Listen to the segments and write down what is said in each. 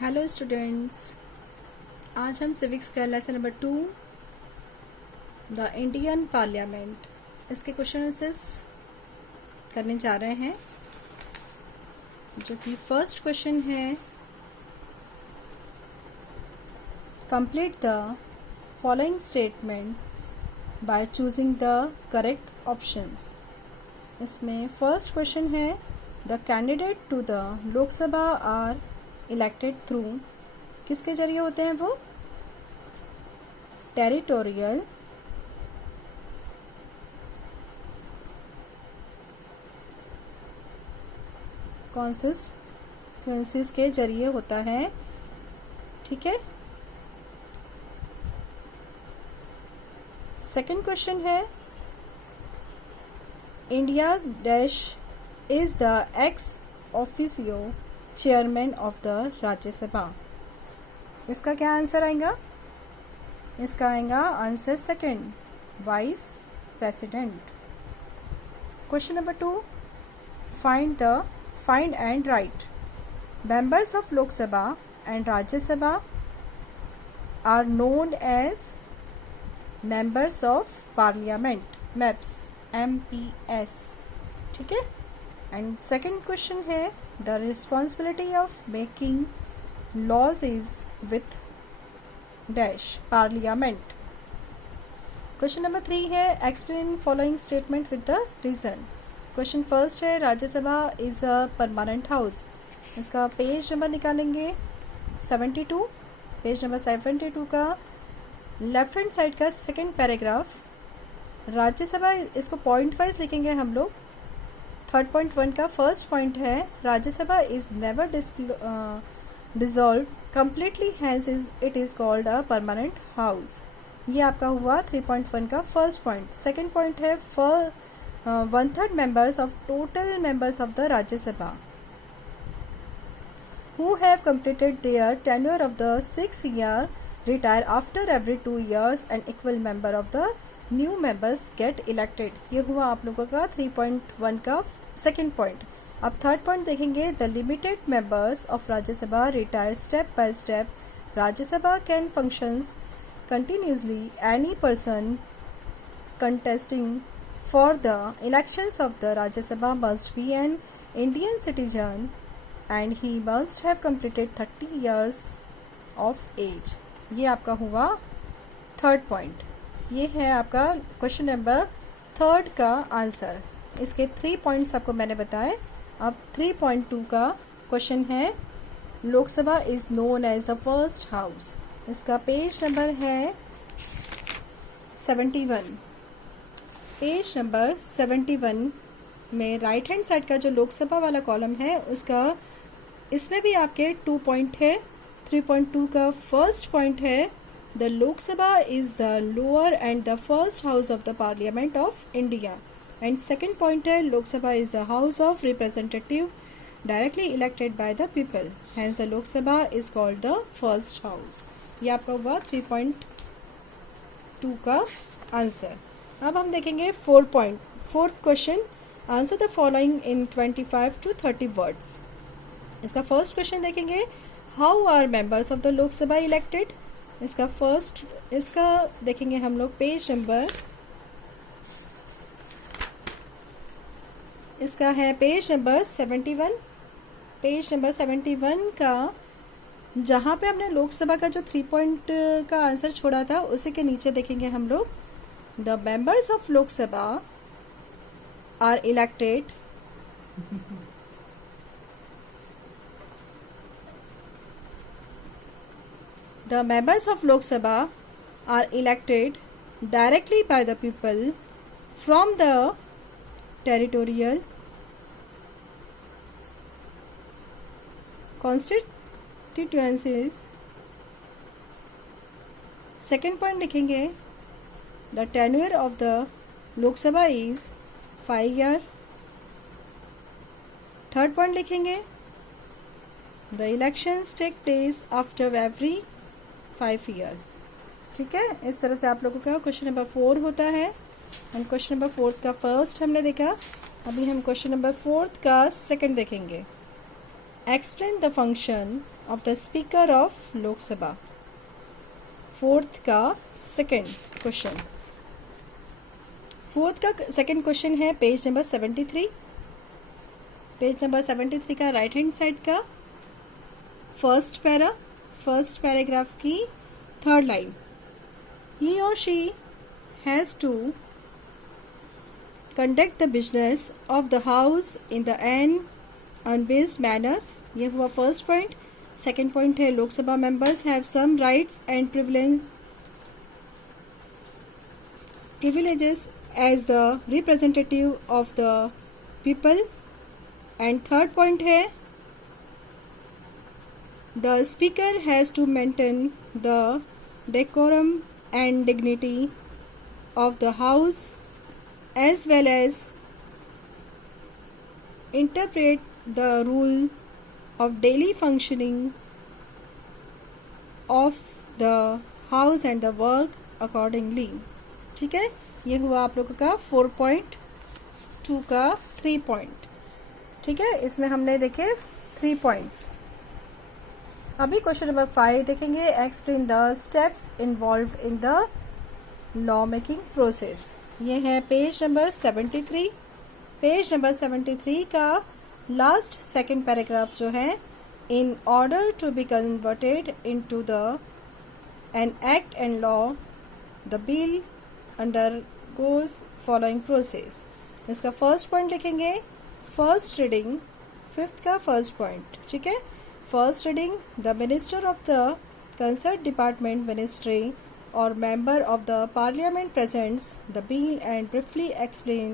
Hello students, आज हम civics का lesson number 2 the Indian parliament इसके क्वेश्चन आंसर्स करने जा रहे हैं। जो कि फर्स्ट क्वेश्चन है, complete the following statements by choosing the correct options. इसमें फर्स्ट क्वेश्चन है, the candidate to the Lok Sabha are elected through, किसके जरिए होते हैं वो? टेरिटोरियल कॉन्स्टिट्यूएंसीज के जरिए होता है। ठीक है। सेकंड क्वेश्चन है, India's dash is the ex officio chairman of the Rajya Sabha. इसका क्या आंसर आएगा? इसका आएगा answer second, vice president. Question number 2, find and right members of Lok Sabha and Rajya Sabha are known as members of parliament, MEPs, MPS। ठीक है। And second question है, the responsibility of making laws is with dash parliament. Question number 3 है, explain following statement with the reason. Question first है, Rajya Sabha is a permanent house. इसका page number निकालेंगे 72। Page number 72 का left hand side का second paragraph, Rajya Sabha, इसको point wise लिखेंगे हम लोग। 3.1 का फर्स्ट पॉइंट है, Rajya Sabha is never dissolve completely, hence it is called a permanent house. ये आपका हुआ 3.1 का फर्स्ट पॉइंट। सेकंड पॉइंट है, for 1/3 members of total members of the Rajya Sabha who have completed their tenure of the 6 year retire after every 2 years and equal member of the new members get elected। ये हुआ आप लोगों का 3.1 का second point. अब third point देखेंगे, the limited members of Rajya Sabha retire step by step. Rajya Sabha can functions continuously, any person contesting for the elections of the Rajya Sabha must be an Indian citizen and he must have completed 30 years of age। ये आपका हुआ third point. ये है आपका question number 3 का answer. इसके 3 points आपको मैंने बताए। अब 3.2 का क्वेश्चन है, Lok Sabha is known as the first house. इसका पेज नंबर है 71। पेज नंबर 71 में राइट हैंड साइड का जो लोकसभा वाला कॉलम है उसका, इसमें भी आपके 2 पॉइंट है। 3.2 का फर्स्ट पॉइंट है, the Lok Sabha is the lower and the first house of the parliament of India. And second point है, Lok Sabha is the house of representative directly elected by the people, hence the Lok Sabha is called the first house. ये आपका हुआ 3.2 का answer. अब हम देखेंगे fourth question, answer the following in 25 to 30 words. इसका first question देखेंगे, how are members of the Lok Sabha elected. इसका देखेंगे हम लोग पेज नंबर, इसका है पेज नंबर 71। पेज नंबर 71 का जहाँ पे हमने लोकसभा का जो 3 पॉइंट का आंसर छोड़ा था उसी के नीचे देखेंगे हम लोग, the members of Lok Sabha are elected the members of Lok Sabha are elected directly by the people from the territorial constituencies। second point लिखेंगे, the tenure of the Lok Sabha is 5 year। third point लिखेंगे, the elections take place after every 5 years। ठीक है। इस तरह से आप लोगों का क्वेश्चन नंबर 4 होता है। एंड क्वेश्चन नंबर 4 का फर्स्ट हमने देखा। अभी हम क्वेश्चन नंबर 4 का सेकंड देखेंगे। Explain the function of the Speaker of Lok Sabha. Fourth का सेकेंड क्वेश्चन, फोर्थ का सेकेंड क्वेश्चन है पेज नंबर 73, पेज नंबर 73 का राइट हैंड साइड का फर्स्ट पैराग्राफ की third line. He or she has to conduct the business of the house in the unbiased manner. ये हुआ first point. Second point है Lok Sabha members have some rights and privileges as the representative of the people. And third point है the speaker has to maintain the decorum and dignity of the house as well as interpret the rule of daily functioning of the house and the work accordingly. ठीक है, ये हुआ आप लोगों का 4.2 का 3 point. ठीक है, इसमें हमने देखे 3 पॉइंट्स. अभी क्वेश्चन नंबर 5 देखेंगे. Explain the steps involved in the law making process. ये है पेज नंबर 73. पेज नंबर 73 का लास्ट सेकेंड पैराग्राफ जो है, in order to be converted into the an act and law the bill undergoes following process. इसका first point लिखेंगे first reading, fifth का first point. ठीक है, first reading the minister of the concern department ministry or member of the parliament presents the bill and briefly explain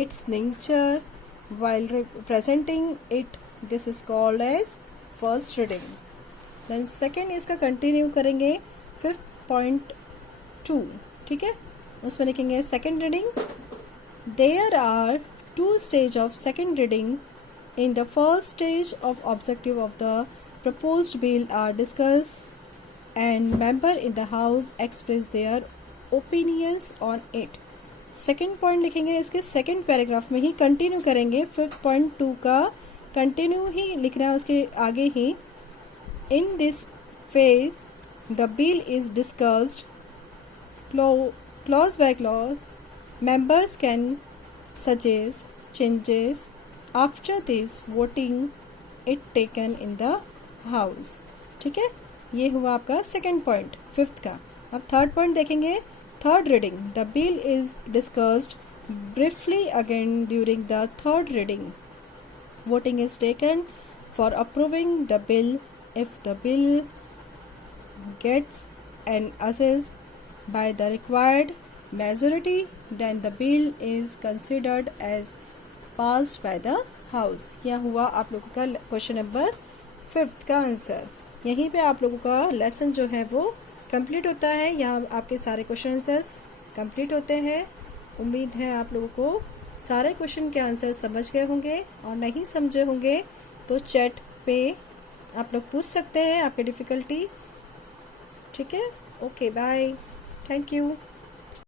its nature while presenting it. This is called as first reading. Then second इसका continue करेंगे 5.2. ठीक है, उसमें लिखेंगे second reading. There are 2 stages of second reading. In the first stage of objective of the proposed bill are discussed and member in the house express their opinions on it. Second point लिखेंगे इसके second paragraph में ही, continue करेंगे 5.2 का continue ही लिखना है उसके आगे ही. In this phase the bill is discussed clause by clause. Members can suggest changes after this voting it taken in the house. ठीक है, ये हुआ आपका सेकेंड पॉइंट फिफ्थ का. अब थर्ड पॉइंट देखेंगे. Third reading the bill is discussed briefly again during the third reading. Voting is taken for approving the bill. If the bill gets an असेस by the required majority then the bill is considered as passed by the house. यह हुआ आप लोगों का question number fifth का answer. यहीं पे आप लोगों का लेसन जो है वो कंप्लीट होता है. यहाँ आपके सारे क्वेश्चन आंसर्स कंप्लीट होते हैं. उम्मीद है आप लोगों को सारे क्वेश्चन के आंसर समझ गए होंगे, और नहीं समझे होंगे तो चैट पे आप लोग पूछ सकते हैं आपकी डिफ़िकल्टी. ठीक है, ओके, बाय, थैंक यू.